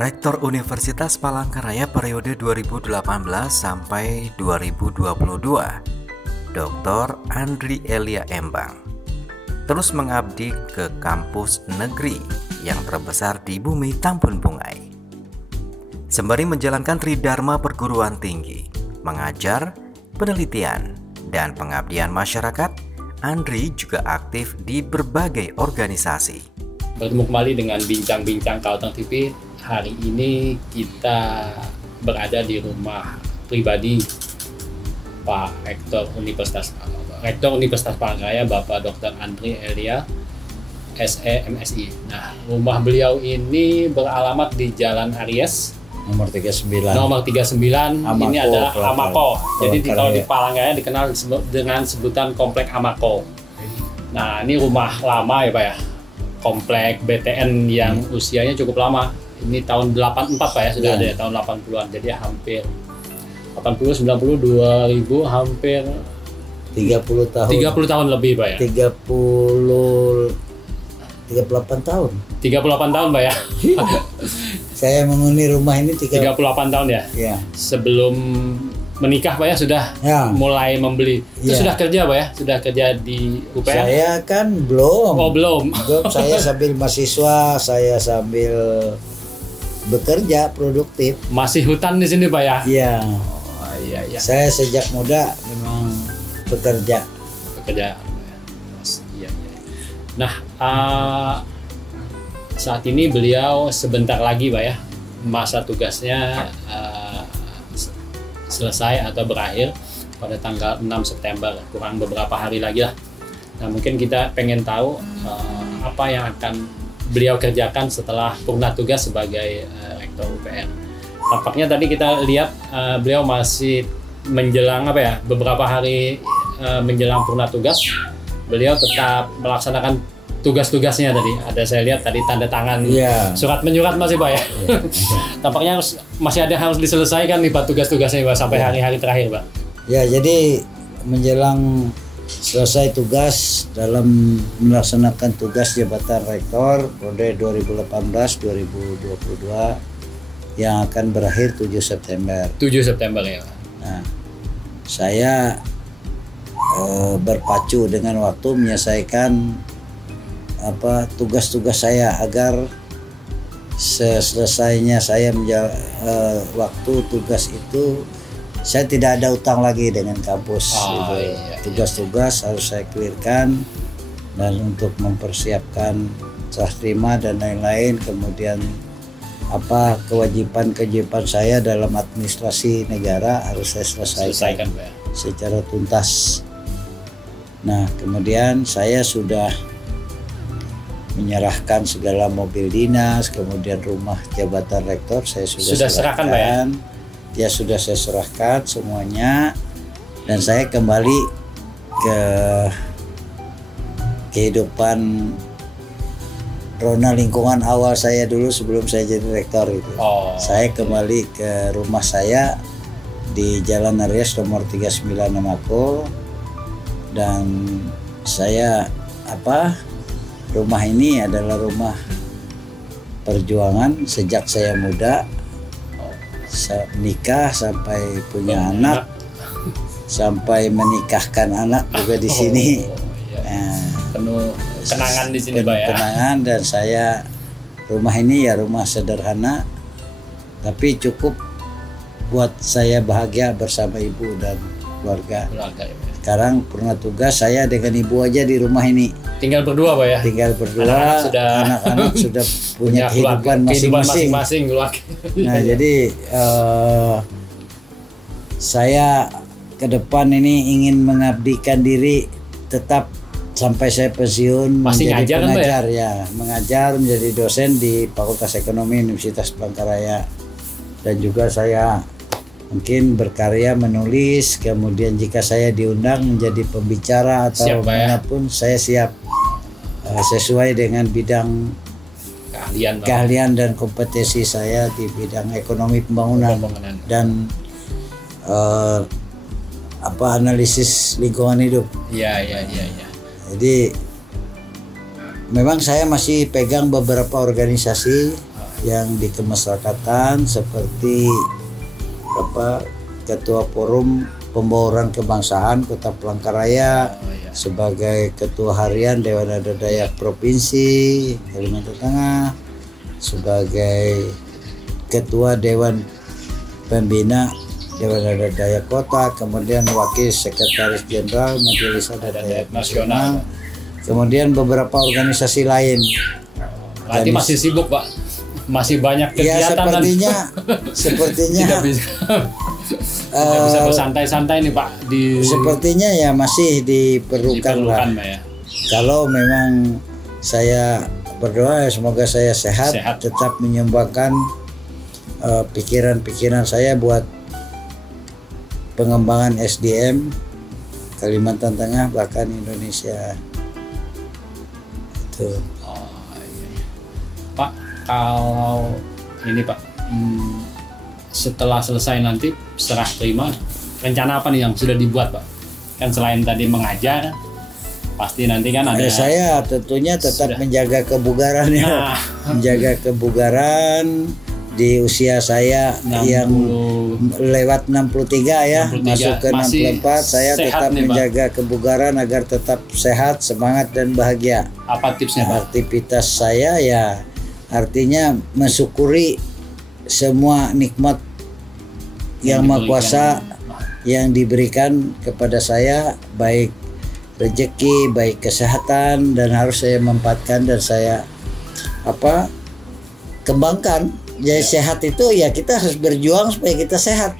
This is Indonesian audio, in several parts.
Rektor Universitas Palangkaraya periode 2018 sampai 2022, Dr. Andri Elia Embang, terus mengabdi ke kampus negeri yang terbesar di bumi Tambun Bungai. Sembari menjalankan tridharma perguruan tinggi, mengajar, penelitian, dan pengabdian masyarakat, Andri juga aktif di berbagai organisasi. Bertemu kembali dengan Bincang-Bincang Kalteng TV. Hari ini kita berada di rumah pribadi Pak Rektor Universitas Palangkaraya, Bapak Dr. Andri Elia, SE MSI. Nah, rumah beliau ini beralamat di Jalan Aries, nomor 39. Amako, ini adalah Amako. Jadi kalau di Palangkaraya dikenal dengan sebutan Komplek Amako. Nah, ini rumah lama ya Pak ya. Komplek BTN yang usianya cukup lama. Ini tahun 84 Pak ya, sudah ada ya, tahun 80-an. Jadi hampir 80, 90, 2000, hampir 30 tahun. 30 tahun lebih Pak ya. 38 tahun. 38 tahun Pak ya. Saya menghuni rumah ini 38 tahun ya. Ya. Sebelum menikah Pak ya sudah mulai membeli. Itu sudah kerja Pak ya? Sudah kerja di UPN? Saya kan belum. Oh belum. Saya sambil mahasiswa, saya sambil bekerja produktif. Masih hutan di sini Pak ya? Iya. Oh iya iya. Saya sejak muda memang bekerja. Iya. Nah, saat ini beliau sebentar lagi Pak ya, masa tugasnya selesai atau berakhir pada tanggal 6 September, kurang beberapa hari lagi lah. Nah, mungkin kita pengen tahu apa yang akan beliau kerjakan setelah purna tugas sebagai Rektor UPN. Tampaknya tadi kita lihat beliau masih menjelang beberapa hari menjelang purna tugas, beliau tetap melaksanakan tugas-tugasnya tadi. Ada saya lihat tadi tanda tangan surat menyurat masih Pak ya. Tampaknya masih ada yang harus diselesaikan nih Pak tugas-tugasnya Pak sampai hari-hari terakhir Pak. Ya, jadi menjelang selesai tugas dalam melaksanakan tugas jabatan Rektor periode 2018-2022 yang akan berakhir 7 September. 7 September ya Pak. Nah, saya berpacu dengan waktu menyelesaikan tugas-tugas saya agar selesainya saya waktu tugas itu saya tidak ada utang lagi dengan kampus. Tugas-tugas harus saya clearkan, dan untuk mempersiapkan serah terima dan lain-lain, kemudian kewajiban saya dalam administrasi negara harus saya selesaikan secara tuntas. Nah, kemudian saya sudah menyerahkan segala mobil dinas, kemudian rumah jabatan rektor saya sudah serahkan Pak ya? Ya sudah saya serahkan semuanya, dan saya kembali ke kehidupan rona lingkungan awal saya dulu sebelum saya jadi rektor itu. Saya kembali ke rumah saya di Jalan Aries nomor 39 Amako, dan saya rumah ini adalah rumah perjuangan sejak saya muda, menikah sampai punya anak, sampai menikahkan anak juga di sini. Penuh kenangan di sini Pak ya. Kenangan, dan saya rumah ini ya rumah sederhana tapi cukup buat saya bahagia bersama ibu dan keluarga. Sekarang purna tugas saya dengan ibu aja di rumah ini. Tinggal berdua Pak ya? Tinggal berdua, anak-anak sudah punya kehidupan masing-masing. Nah, jadi saya ke depan ini ingin mengabdikan diri tetap sampai saya pensiun menjadi pengajar ya? Mengajar menjadi dosen di Fakultas Ekonomi Universitas Palangkaraya, dan juga saya mungkin berkarya menulis, kemudian jika saya diundang menjadi pembicara atau manapun saya siap sesuai dengan bidang keahlian dan kompetensi saya di bidang ekonomi pembangunan dan analisis lingkungan hidup. Iya. Jadi memang saya masih pegang beberapa organisasi yang di kemasyarakatan seperti Ketua Forum Pembauran Kebangsaan Kota Palangkaraya, sebagai Ketua Harian Dewan Adat Dayak Provinsi Kalimantan Tengah, sebagai Ketua Dewan Pembina Dewan Adat Dayak Kota, kemudian Wakil Sekretaris Jenderal Majelis Adat Dayak Nasional, kemudian beberapa organisasi lain. Berarti masih sibuk, Pak? Masih banyak kegiatan? Ya, sepertinya tidak bisa bersantai-santai nih, Pak. Sepertinya ya masih diperlukan lah. Pak, ya. Kalau memang saya berdoa semoga saya sehat. Tetap menyumbangkan pikiran-pikiran saya buat pengembangan SDM Kalimantan Tengah bahkan Indonesia. Itu. Pak, kalau ini Pak, setelah selesai nanti serah terima, rencana apa nih yang sudah dibuat, Pak? Kan selain tadi mengajar, pasti nanti kan ada. Saya tentunya tetap menjaga kebugarannya, menjaga kebugaran di usia saya 60, yang lewat 63 ya, 63, masuk ke 64, saya tetap nih, menjaga kebugaran agar tetap sehat, semangat dan bahagia. Apa tipsnya, Pak? Aktivitas saya ya artinya mensyukuri semua nikmat yang Maha Kuasa yang diberikan kepada saya, baik rezeki, baik kesehatan, dan harus saya manfaatkan dan saya kembangkan. Jadi sehat itu ya kita harus berjuang supaya kita sehat.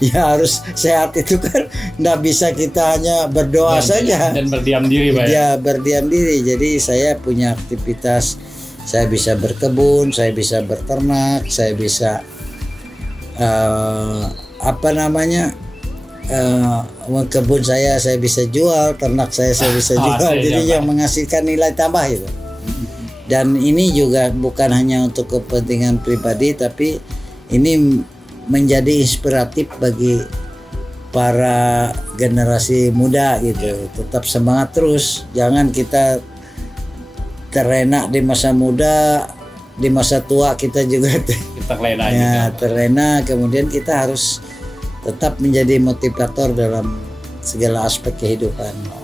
Ya harus sehat itu kan nggak bisa kita hanya berdoa saja dan berdiam diri, Pak. Ya berdiam diri. Jadi saya punya aktivitas, saya bisa berkebun, saya bisa berternak, saya bisa kebun saya bisa jual, ternak saya bisa jual. Jadi yang menghasilkan nilai tambah itu. Dan ini juga bukan hanya untuk kepentingan pribadi, tapi ini menjadi inspiratif bagi para generasi muda gitu. Tetap semangat terus, jangan kita terlena di masa muda, di masa tua kita juga terlena. Kemudian kita harus tetap menjadi motivator dalam segala aspek kehidupan.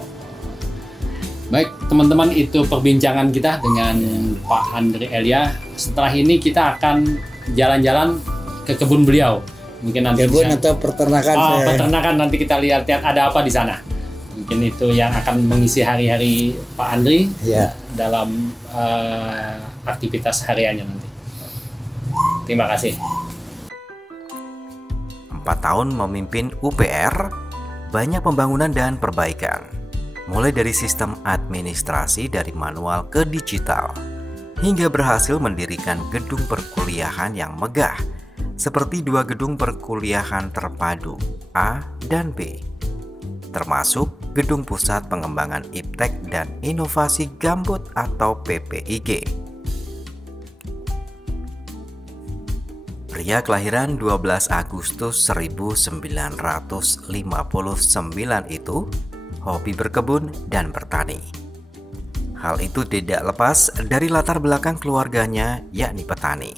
Baik teman-teman, itu perbincangan kita dengan Pak Andri Elia. Setelah ini kita akan jalan-jalan ke kebun beliau. Mungkin nanti kebun atau peternakan. Peternakan nanti kita lihat ada apa di sana. Mungkin itu yang akan mengisi hari-hari Pak Andri dalam aktivitas hariannya nanti. Terima kasih. 4 tahun memimpin UPR, banyak pembangunan dan perbaikan. Mulai dari sistem administrasi dari manual ke digital, hingga berhasil mendirikan gedung perkuliahan yang megah, seperti 2 gedung perkuliahan terpadu A dan B, termasuk Gedung Pusat Pengembangan Iptek dan Inovasi Gambut atau PPIG. Pria kelahiran 12 Agustus 1959 itu hobi berkebun dan bertani. Hal itu tidak lepas dari latar belakang keluarganya, yakni petani.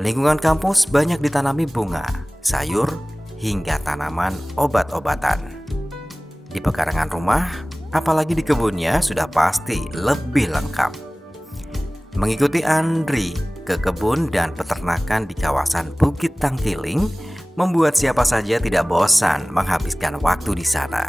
Lingkungan kampus banyak ditanami bunga, sayur, hingga tanaman obat-obatan. Di pekarangan rumah, apalagi di kebunnya, sudah pasti lebih lengkap. Mengikuti Andri ke kebun dan peternakan di kawasan Bukit Tangkiling membuat siapa saja tidak bosan menghabiskan waktu di sana.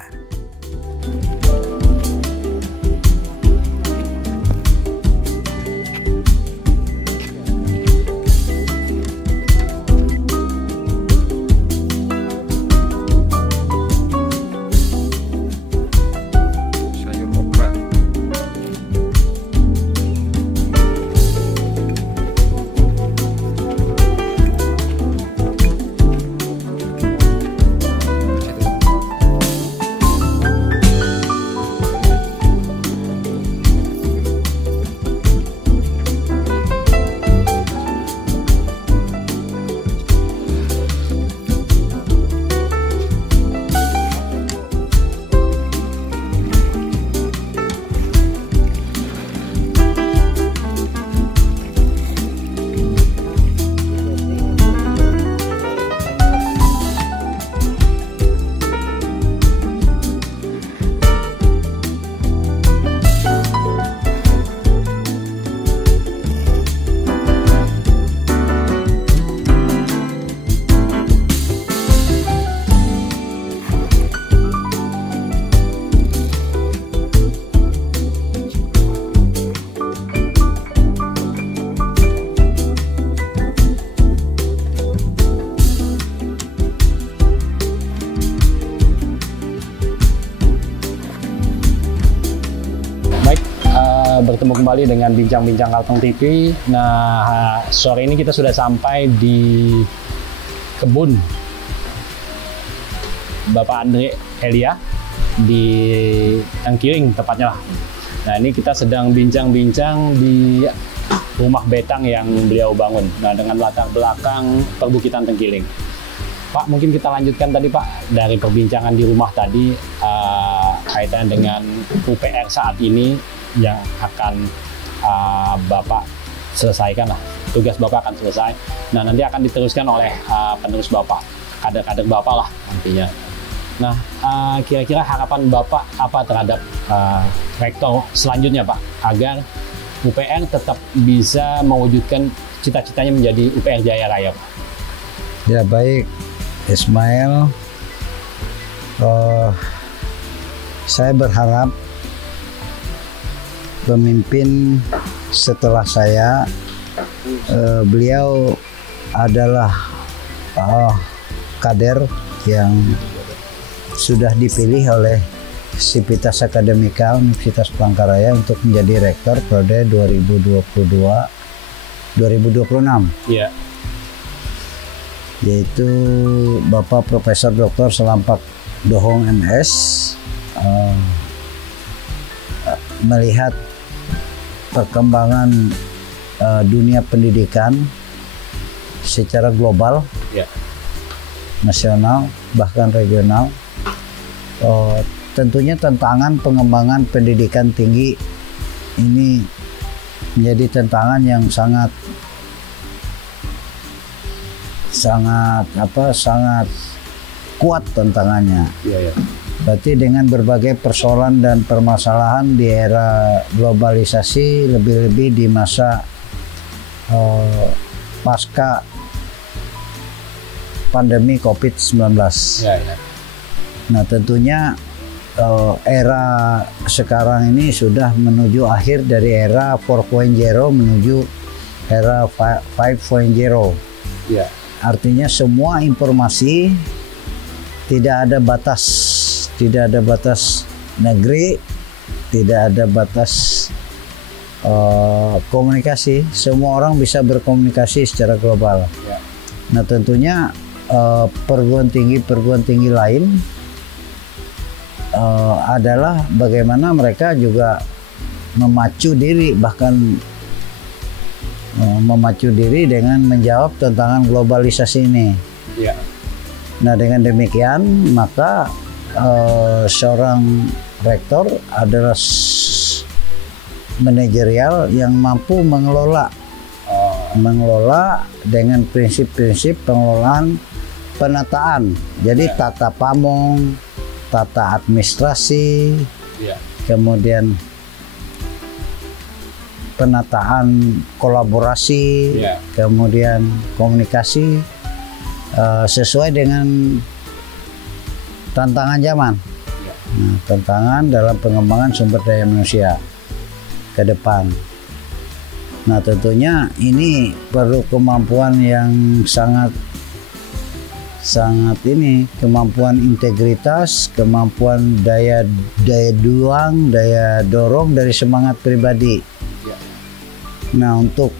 bertemu kembali dengan Bincang-Bincang Kalteng TV. Nah, sore ini kita sudah sampai di kebun Bapak Andre Elia di Tengkiling tepatnya lah. Nah, ini kita sedang bincang-bincang di rumah betang yang beliau bangun. Nah, dengan latar belakang perbukitan Tengkiling. Pak, mungkin kita lanjutkan tadi Pak dari perbincangan di rumah tadi kaitan dengan UPR saat ini yang akan Bapak selesaikan lah. Tugas Bapak akan selesai. Nah, nanti akan diteruskan oleh penerus Bapak, kader-kader Bapak lah nantinya. Nah, kira-kira harapan Bapak apa terhadap rektor selanjutnya Pak, agar UPR tetap bisa mewujudkan cita-citanya menjadi UPR Jaya Raya Pak? Ya baik, Ismail. Saya berharap pemimpin setelah saya, beliau adalah kader yang sudah dipilih oleh Sivitas Akademika Universitas Palangkaraya untuk menjadi rektor periode 2022-2026. Iya. Yaitu Bapak Profesor Dr. Selampak Dohong MS, melihat perkembangan dunia pendidikan secara global, ya, nasional bahkan regional. Tentunya tantangan pengembangan pendidikan tinggi ini menjadi tantangan yang sangat kuat tantangannya. Ya. Berarti dengan berbagai persoalan dan permasalahan di era globalisasi, lebih-lebih di masa pasca pandemi COVID-19. Ya. Nah, tentunya era sekarang ini sudah menuju akhir dari era 4.0 menuju era 5.0. Ya. Artinya semua informasi, tidak ada batas negeri, tidak ada batas komunikasi. Semua orang bisa berkomunikasi secara global. Ya. Nah, tentunya perguruan tinggi lain adalah bagaimana mereka juga memacu diri, bahkan memacu diri dengan menjawab tantangan globalisasi ini. Ya. Nah, dengan demikian maka seorang rektor adalah manajerial yang mampu mengelola dengan prinsip-prinsip pengelolaan penataan. Jadi tata pamong, tata administrasi, kemudian penataan kolaborasi, kemudian komunikasi sesuai dengan tantangan zaman. Nah, tantangan dalam pengembangan sumber daya manusia ke depan. Nah, tentunya ini perlu kemampuan yang sangat kemampuan integritas, kemampuan daya dorong dari semangat pribadi. Nah, untuk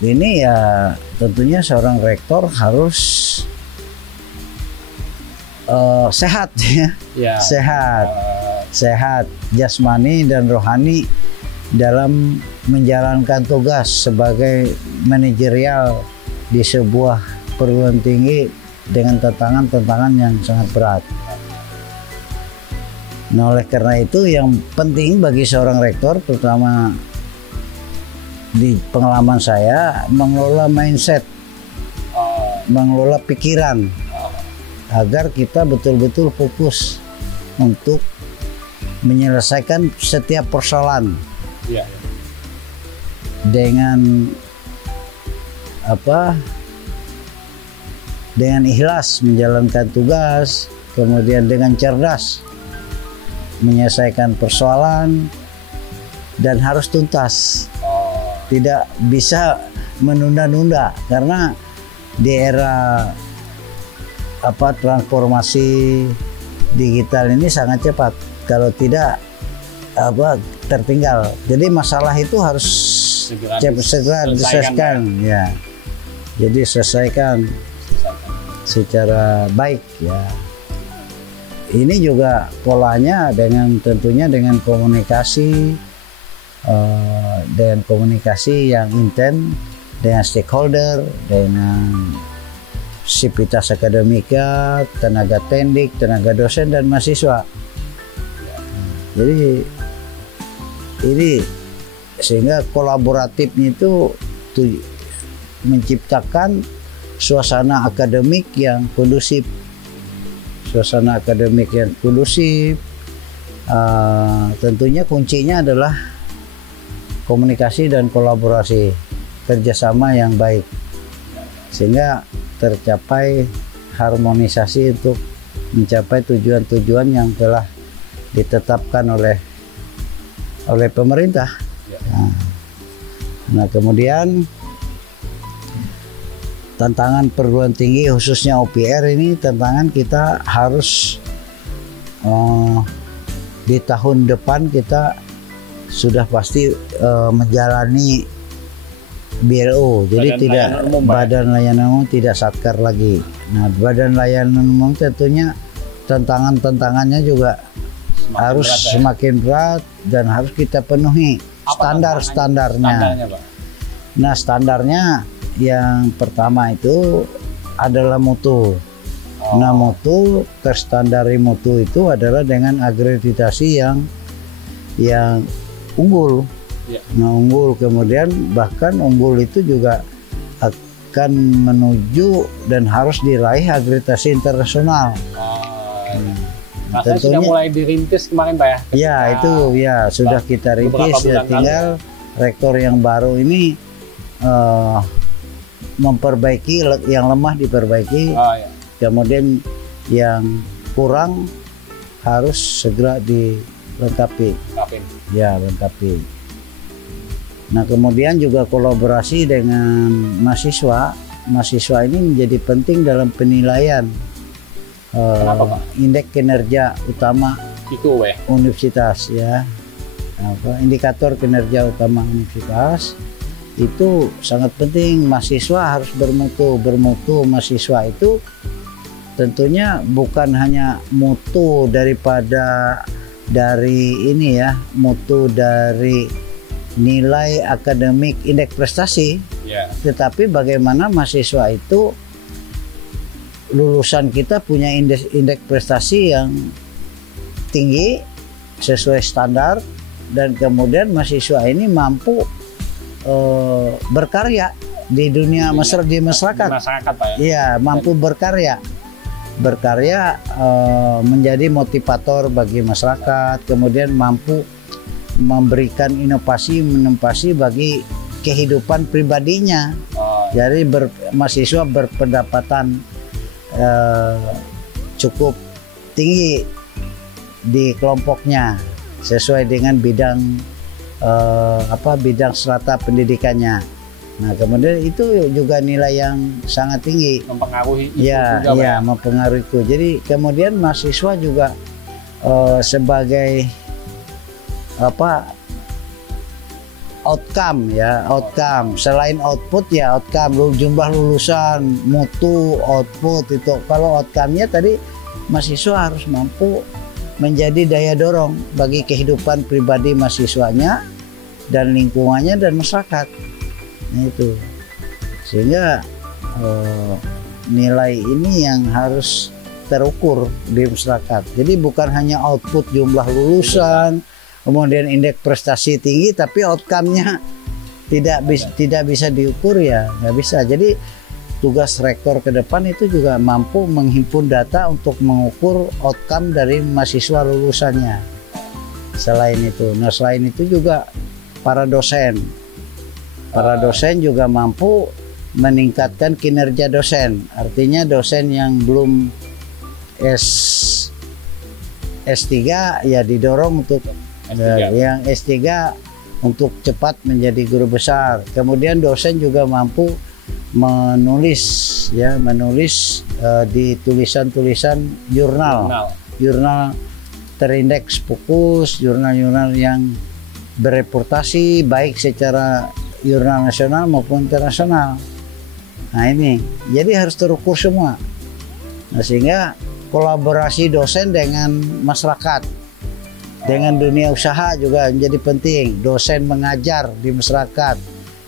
ini ya tentunya seorang rektor harus sehat ya. Sehat jasmani dan rohani dalam menjalankan tugas sebagai manajerial di sebuah perguruan tinggi dengan tantangan yang sangat berat. Nah, oleh karena itu yang penting bagi seorang rektor, terutama di pengalaman saya, mengelola mindset, mengelola pikiran, agar kita betul-betul fokus untuk menyelesaikan setiap persoalan dengan dengan ikhlas menjalankan tugas, kemudian dengan cerdas menyelesaikan persoalan, dan harus tuntas. Tidak bisa menunda-nunda, karena di era transformasi digital ini sangat cepat. Kalau tidak tertinggal. Jadi masalah itu harus segera diselesaikan ya. Jadi selesaikan secara baik ya. Ini juga polanya tentunya dengan komunikasi yang intens dengan stakeholder, dengan sivitas akademika, tenaga teknik, tenaga dosen dan mahasiswa. Jadi ini sehingga kolaboratifnya itu menciptakan suasana akademik yang kondusif. Tentunya kuncinya adalah komunikasi dan kolaborasi, kerjasama yang baik, sehingga tercapai harmonisasi untuk mencapai tujuan-tujuan yang telah ditetapkan oleh pemerintah. Nah, kemudian tantangan perguruan tinggi khususnya UPR ini, tantangan kita harus di tahun depan kita sudah pasti menjalani BLO, jadi Badan Layanan Umum tidak Satkar lagi. Nah, Badan Layanan Umum tentunya tantangannya juga harus semakin berat dan harus kita penuhi standarnya. Nah, standarnya yang pertama itu adalah mutu. Nah, mutu, terstandari mutu itu adalah dengan akreditasi yang unggul. Nah, unggul, kemudian bahkan unggul itu juga akan menuju dan harus diraih akreditasi internasional. Tentunya sudah mulai dirintis kemarin Pak ya? Ya, itu ya sudah kita rintis ya, tinggal rektor yang baru ini memperbaiki yang lemah, diperbaiki. Kemudian yang kurang harus segera dilengkapi. Ya, lengkapi. Nah, kemudian juga kolaborasi dengan mahasiswa. Mahasiswa ini menjadi penting dalam penilaian indeks kinerja utama itu universitas ya. Indikator kinerja utama universitas itu sangat penting. Mahasiswa harus bermutu. Mahasiswa itu tentunya bukan hanya mutu mutu dari nilai akademik, indeks prestasi, tetapi bagaimana mahasiswa itu lulusan kita punya indeks prestasi yang tinggi sesuai standar, dan kemudian mahasiswa ini mampu berkarya di dunia di masyarakat. Pak, ya? Iya, mampu berkarya menjadi motivator bagi masyarakat, kemudian mampu memberikan inovasi bagi kehidupan pribadinya. Jadi mahasiswa berpendapatan cukup tinggi di kelompoknya sesuai dengan bidang strata pendidikannya. Nah, kemudian itu juga nilai yang sangat tinggi, mempengaruhi itu mempengaruhi itu. Jadi kemudian mahasiswa juga sebagai outcome selain output ya outcome, jumlah lulusan, mutu, output itu. Kalau outcome-nya tadi mahasiswa harus mampu menjadi daya dorong bagi kehidupan pribadi mahasiswanya dan lingkungannya dan masyarakat. Nah, itu sehingga nilai ini yang harus terukur di masyarakat. Jadi bukan hanya output, jumlah lulusan, kemudian indeks prestasi tinggi, tapi outcome-nya tidak bisa diukur, ya nggak bisa. Jadi tugas rektor ke depan itu juga mampu menghimpun data untuk mengukur outcome dari mahasiswa lulusannya. Selain itu juga para dosen juga mampu meningkatkan kinerja dosen. Artinya dosen yang belum S3 ya didorong untuk yang S3 untuk cepat menjadi guru besar. Kemudian dosen juga mampu menulis di tulisan-tulisan jurnal terindeks Pupus, jurnal-jurnal yang bereputasi baik secara jurnal nasional maupun internasional. Nah ini, jadi harus terukur semua. Nah, sehingga kolaborasi dosen dengan masyarakat, dengan dunia usaha juga menjadi penting. Dosen mengajar di masyarakat,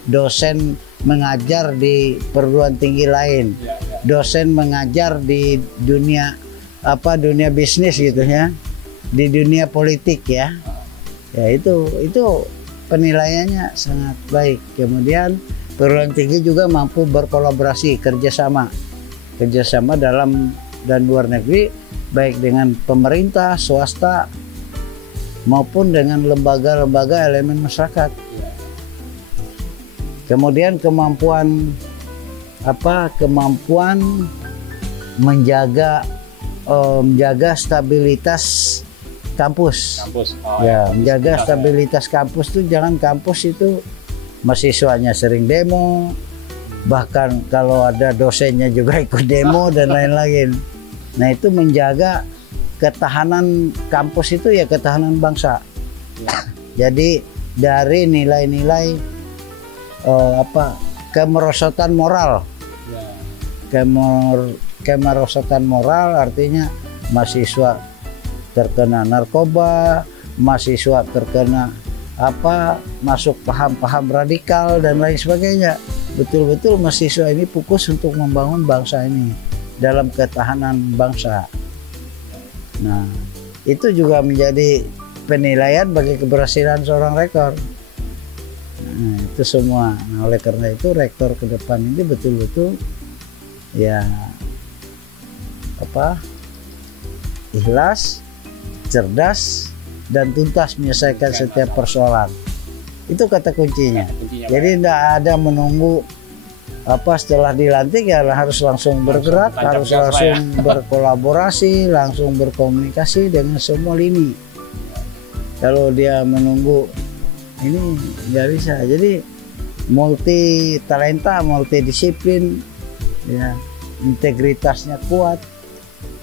dosen mengajar di perguruan tinggi lain, dosen mengajar di dunia dunia bisnis gitu ya, di dunia politik ya. Ya itu penilaiannya sangat baik. Kemudian perguruan tinggi juga mampu berkolaborasi, kerjasama dalam dan luar negeri, baik dengan pemerintah, swasta maupun dengan lembaga-lembaga elemen masyarakat. Kemudian kemampuan menjaga stabilitas kampus. Menjaga stabilitas kampus itu, jangan kampus itu mahasiswanya sering demo, bahkan kalau ada dosennya juga ikut demo dan lain-lain. Nah itu menjaga ketahanan kampus itu ya ketahanan bangsa. Jadi dari nilai-nilai kemerosotan moral, kemerosotan moral artinya mahasiswa terkena narkoba, mahasiswa terkena masuk paham-paham radikal dan lain sebagainya. Betul-betul mahasiswa ini fokus untuk membangun bangsa ini dalam ketahanan bangsa. Nah, itu juga menjadi penilaian bagi keberhasilan seorang rektor. Nah, itu semua. Nah, oleh karena itu rektor ke depan ini betul-betul ya ikhlas, cerdas, dan tuntas menyelesaikan setiap persoalan. Itu kata kuncinya. Jadi tidak ada menunggu setelah dilantik ya harus langsung bergerak, harus langsung berkolaborasi, langsung berkomunikasi dengan semua lini. Kalau dia menunggu ini nggak bisa. Jadi multi talenta, multidisiplin, ya integritasnya kuat.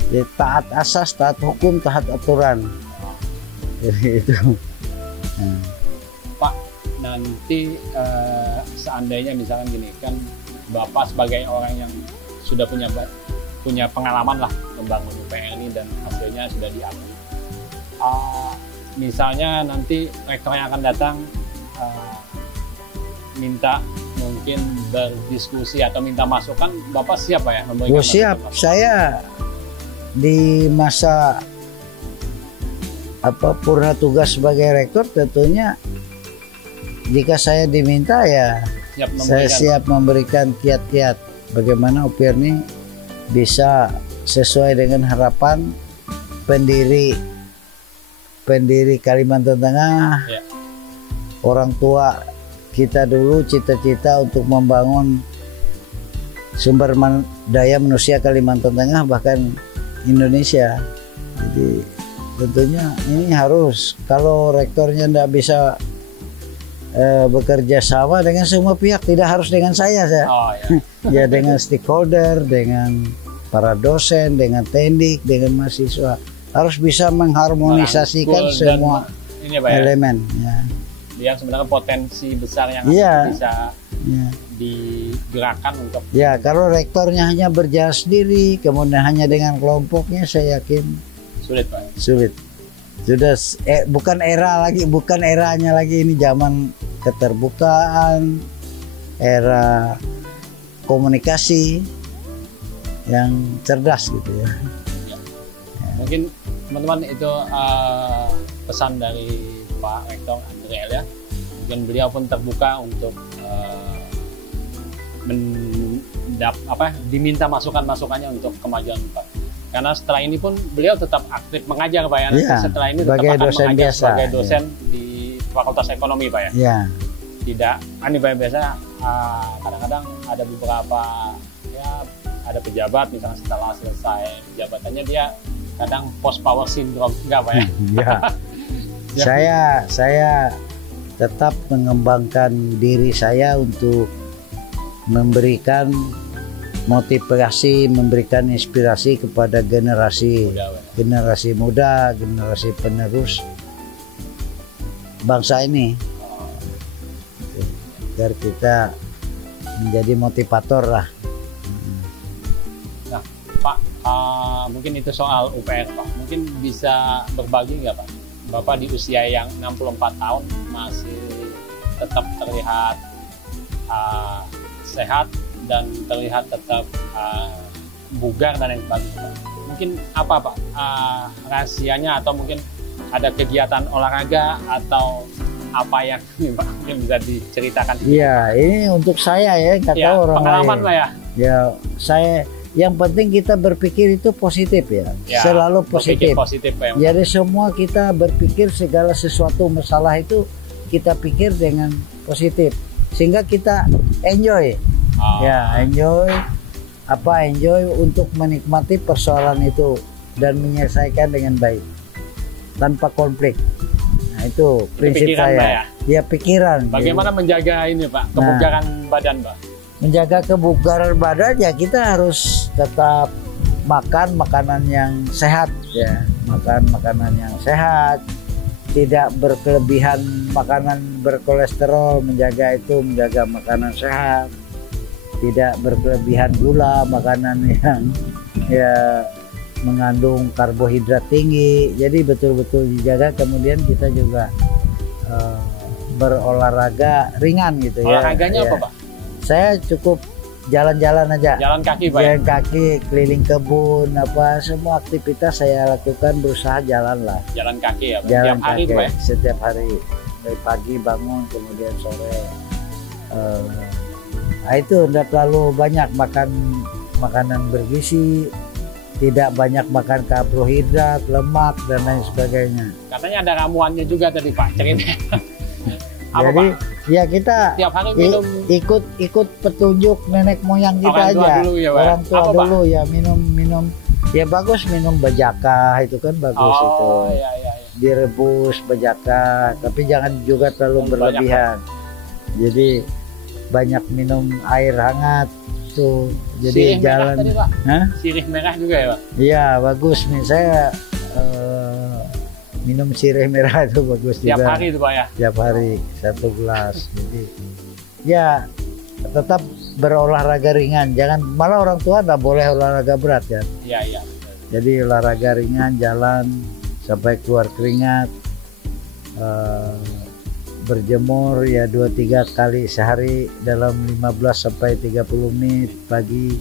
Ya, taat asas, taat hukum, taat aturan. Jadi itu. Pak, nanti seandainya misalkan gini kan, Bapak sebagai orang yang sudah punya pengalaman lah membangun UPN ini dan hasilnya sudah diakui. Misalnya nanti rektor yang akan datang minta mungkin berdiskusi atau minta masukan, Bapak siap Pak ya memberikan? Siap, saya di masa purna tugas sebagai rektor tentunya jika saya diminta ya saya siap memberikan kiat-kiat bagaimana UPR ini bisa sesuai dengan harapan pendiri Kalimantan Tengah, orang tua kita dulu cita-cita untuk membangun sumber daya manusia Kalimantan Tengah bahkan Indonesia. Jadi tentunya ini harus, kalau rektornya tidak bisa bekerja sama dengan semua pihak, tidak harus dengan saya. Ya dengan stakeholder, dengan para dosen, dengan tendik, dengan mahasiswa, harus bisa mengharmonisasikan semua elemen. Yang sebenarnya potensi besar yang bisa digerakkan untuk. Ya kalau rektornya hanya berjalan sendiri, kemudian hanya dengan kelompoknya, saya yakin sulit Pak. Sulit. Sudah bukan eranya lagi, ini zaman keterbukaan, era komunikasi yang cerdas gitu ya. Mungkin teman-teman itu pesan dari Pak Rektor Andriel ya. Mungkin beliau pun terbuka untuk diminta masukan-masukannya untuk kemajuan Pak. Karena setelah ini pun beliau tetap aktif mengajar Pak ya. Setelah ini tetap akan mengajar sebagai dosen di Fakultas Ekonomi Pak ya. Tidak, Pak biasa kadang-kadang ada beberapa ada pejabat misalnya setelah selesai jabatannya dia kadang post power syndrome, enggak Pak ya? Saya tetap mengembangkan diri saya untuk memberikan motivasi, memberikan inspirasi kepada generasi muda, generasi penerus bangsa ini, agar kita menjadi motivator lah. Nah, Pak, mungkin itu soal UPR, Pak. Mungkin bisa berbagi nggak, Pak? Bapak di usia yang 64 tahun masih tetap terlihat sehat dan terlihat tetap bugar dan lain sebagainya. Mungkin apa, Pak, rahasianya, atau mungkin ada kegiatan olahraga atau apa yang Pak mungkin bisa diceritakan? Iya, ini untuk saya ya, nggak tahu orang pengalaman lain. Pak ya. Ya, saya yang penting kita berpikir itu positif ya, selalu positif. Pak, ya. Jadi semua kita berpikir segala sesuatu masalah itu kita pikir dengan positif, sehingga kita enjoy. Ya, enjoy untuk menikmati persoalan itu dan menyelesaikan dengan baik tanpa konflik. Nah, itu prinsip pikiran, saya. Pak, ya? Ya, pikiran. Bagaimana menjaga ini, Pak, kebugaran badan, Pak? Menjaga kebugaran badan ya kita harus tetap makan makanan yang sehat ya, makan makanan yang sehat, tidak berkelebihan makanan berkolesterol, menjaga makanan sehat, tidak berkelebihan gula, makanan yang ya mengandung karbohidrat tinggi. Jadi betul-betul dijaga. Kemudian kita juga berolahraga ringan gitu. Olahraganya apa, Pak? Saya cukup jalan-jalan aja. Jalan kaki, Pak? Jalan kaki, keliling kebun, semua aktivitas saya lakukan, berusaha jalan lah. Jalan kaki ya, Pak? Jalan Setiap hari, kaki, Pak, ya? Setiap hari. Dari pagi bangun, kemudian sore. Itu tidak terlalu banyak makan makanan bergizi, tidak banyak makan karbohidrat, lemak, dan lain sebagainya. Katanya ada ramuannya juga tadi, Pak, cerita. Jadi Pak? Ya kita tiap hari minum, ikut petunjuk nenek moyang kita aja. Dulu ya, Pak? Orang tua dulu ya, minum ya bagus, minum bejaka itu kan bagus itu. Iya. Direbus bejaka, tapi jangan juga terlalu berlebihan. Jadi banyak minum air hangat tuh. Jadi sirih jalan. Merah tadi, Pak? Sirih merah juga ya, Pak? Iya, bagus nih saya minum sirih merah itu bagus juga. Tiap hari itu, Pak, ya? Tiap hari 1 gelas. Jadi ya tetap berolahraga ringan. Jangan, malah orang tua nggak boleh olahraga berat ya. Iya. Jadi olahraga ringan, jalan sampai keluar keringat, berjemur ya 2-3 kali sehari dalam 15 sampai 30 menit pagi.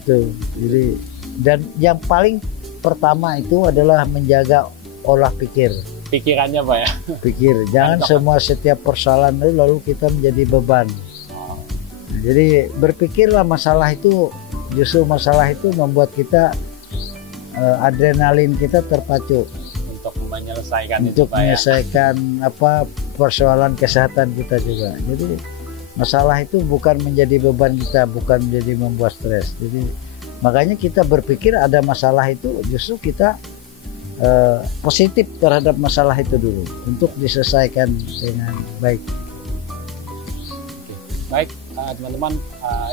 Itu. Jadi, dan yang paling pertama itu adalah menjaga olah pikir. Pikirannya, Pak, ya? Pikir, jangan semua setiap persoalan itu lalu kita menjadi beban. Nah, jadi berpikirlah masalah itu, justru masalah itu membuat kita adrenalin kita terpacu untuk menyelesaikan persoalan kesehatan kita juga. Jadi masalah itu bukan menjadi beban kita, bukan menjadi membuat stres. Jadi makanya kita berpikir ada masalah itu, justru kita positif terhadap masalah itu dulu untuk diselesaikan dengan baik. Baik, teman-teman,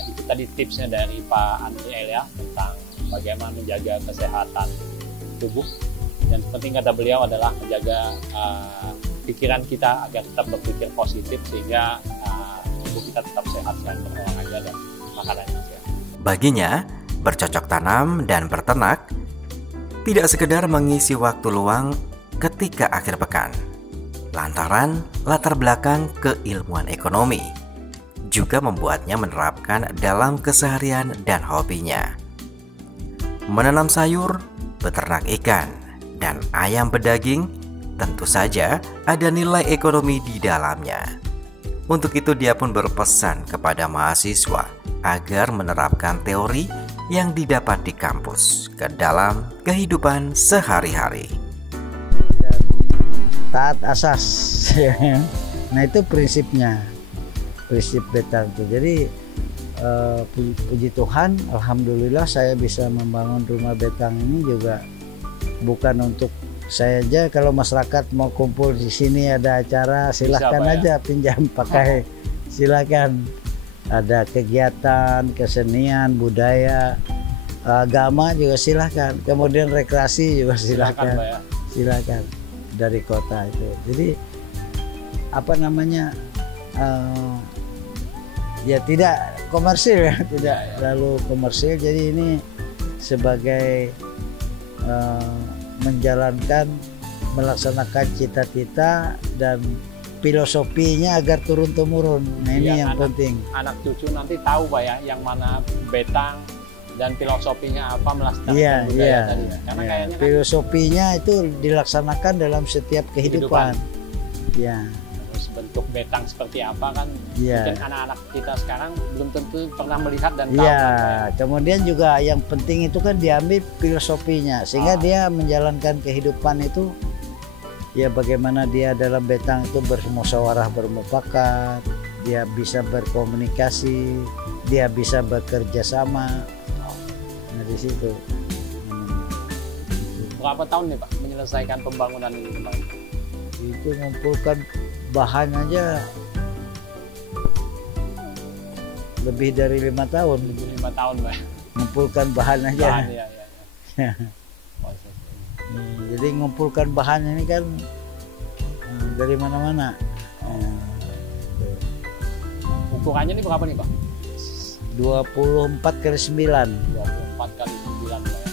itu tadi tipsnya dari Pak Andri Elia tentang bagaimana menjaga kesehatan tubuh, dan penting kata beliau adalah menjaga pikiran kita agar tetap berpikir positif sehingga tubuh kita tetap sehat dan berolahraga dan makanan yang sehat. Baginya, bercocok tanam dan berternak tidak sekedar mengisi waktu luang ketika akhir pekan, lantaran latar belakang keilmuan ekonomi juga membuatnya menerapkan dalam keseharian dan hobinya. Menanam sayur, beternak ikan, dan ayam pedaging tentu saja ada nilai ekonomi di dalamnya. Untuk itu dia pun berpesan kepada mahasiswa agar menerapkan teori yang didapat di kampus ke dalam kehidupan sehari-hari. Dan taat asas. Nah itu prinsipnya, prinsip betang itu. Jadi puji Tuhan, alhamdulillah saya bisa membangun rumah betang ini juga bukan untuk saya aja. Kalau masyarakat mau kumpul di sini ada acara, silahkan aja pinjam pakai, silakan. ada kegiatan kesenian budaya agama juga silahkan, kemudian rekreasi juga silahkan, Pak, ya. Silakan dari kota itu. Jadi apa namanya ya tidak komersil ya, tidak terlalu komersil. Jadi ini sebagai menjalankan, melaksanakan cita-cita dan filosofinya agar turun temurun. Nah ini yang penting. Anak cucu nanti tahu Pak ya, yang mana betang dan filosofinya apa melestarikan budaya tadi. Karena kayaknya kan filosofinya itu dilaksanakan dalam setiap kehidupan. Ya. Terus bentuk betang seperti apa kan? Mungkin anak-anak kita sekarang belum tentu pernah melihat dan tahu. Kemudian juga yang penting itu kan diambil filosofinya, sehingga dia menjalankan kehidupan itu ya bagaimana dia dalam betang itu bermusyawarah bermufakat, dia bisa berkomunikasi, dia bisa bekerja sama. Nah di situ. Berapa tahun nih Pak menyelesaikan pembangunan ini kemarin? Itu mengumpulkan bahan aja lebih dari 5 tahun. 5 tahun Pak. Mengumpulkan bahan aja. Bahan, ya. Jadi mengumpulkan bahan ini kan dari mana-mana. Ukurannya ini berapa nih Pak? 24 kali 9. 24 kali 9 Pak ya.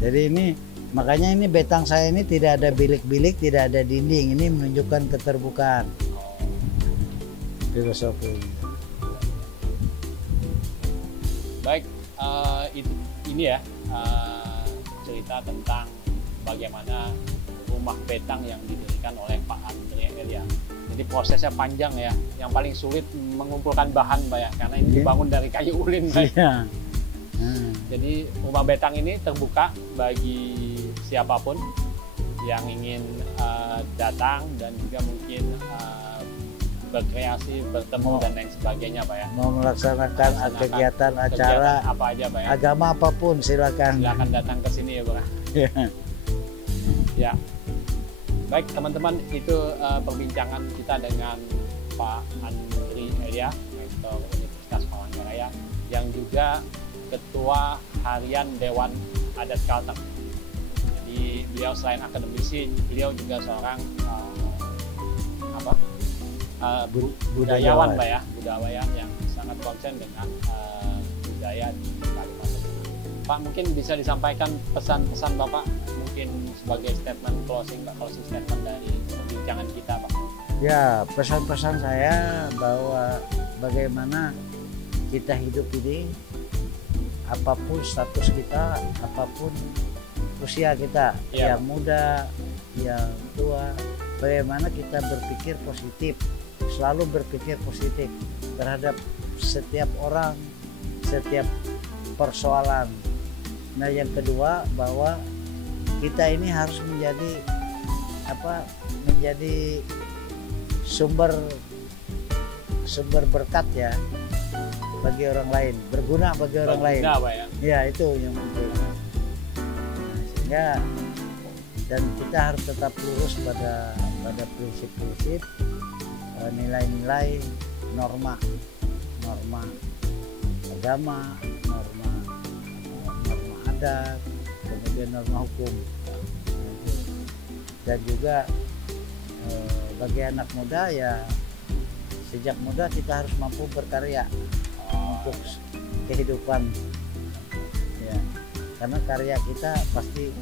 Jadi ini makanya ini betang saya ini tidak ada bilik-bilik, tidak ada dinding. Ini menunjukkan keterbukaan. Filosofi. Baik, ini ya cerita tentang bagaimana rumah betang yang didirikan oleh Pak Andre Elia. Jadi prosesnya panjang ya. Yang paling sulit mengumpulkan bahan Pak ya, karena ini dibangun dari kayu ulin Pak. Jadi rumah betang ini terbuka bagi siapapun yang ingin datang dan juga mungkin berkreasi, bertemu dan lain sebagainya Pak ya. Mau melaksanakan kegiatan acara apa aja Pak ya. Agama apapun silakan. Silakan datang ke sini ya Pak. Ya. Baik teman-teman, itu perbincangan kita dengan Pak Andre Elia, Rektor Universitas Palangkaraya, yang juga Ketua Harian Dewan Adat Kalteng. Jadi beliau selain akademisi, beliau juga seorang budayawan Pak ya, budayawan yang sangat konsen dengan budaya di Kalimantan. Pak, mungkin bisa disampaikan pesan-pesan Bapak mungkin sebagai statement closing statement dari perbincangan kita Pak. Ya, pesan-pesan saya bahwa bagaimana kita hidup ini, apapun status kita, apapun usia kita, yang muda, yang tua, bagaimana kita berpikir positif, selalu berpikir positif terhadap setiap orang, setiap persoalan. Nah, yang kedua bahwa kita ini harus menjadi sumber berkat ya bagi orang lain, berguna bagi orang lain. Pak, ya itu yang penting. Sehingga dan kita harus tetap lurus pada prinsip-prinsip, nilai-nilai, norma agama, norma adat, kemudian norma hukum. Dan juga bagi anak muda ya sejak muda kita harus mampu berkarya untuk kehidupan ya, karena karya kita pasti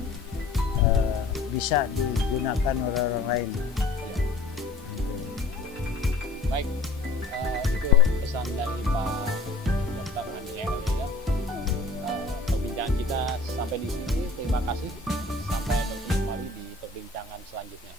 bisa digunakan oleh orang lain. Baik, itu pesan dari Pak Dr. Andre Elia. Perbincangan kita sampai di sini. Terima kasih. Sampai bertemu kembali di perbincangan selanjutnya.